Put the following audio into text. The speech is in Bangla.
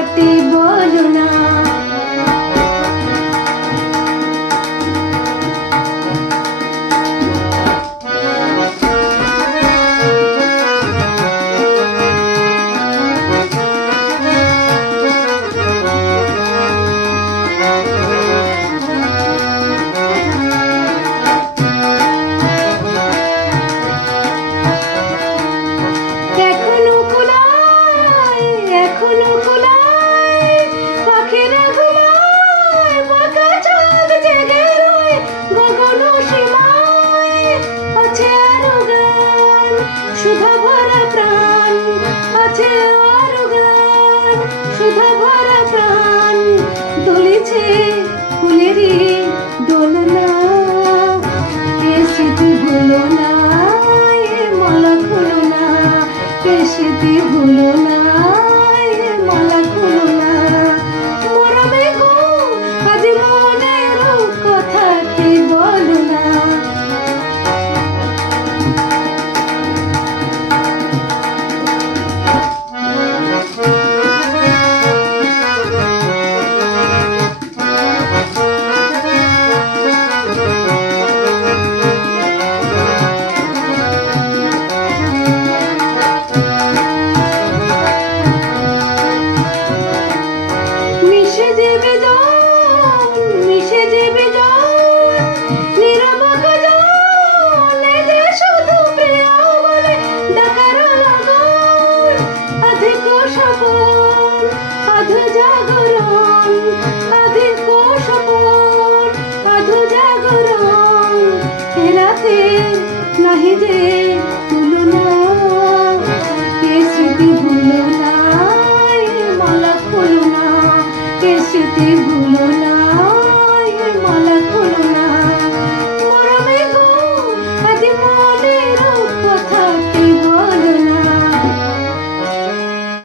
কথাটি বলো না। সুধা ভরা প্রাণ আছে আরো গান, সুধা ভরা প্রাণ দোলেছে ফুলেরই দোলনা। এ স্মৃতি ভুলো না, এ মালা খুলো না, এ স্মৃতি ভুলো না, এ মালা খুলো না। মরমে গো আজ মনের কথাটি বলো না। আধো জাগরণ, আধিক সপন, আধো জাগরণ, এ রাতে নাহি যে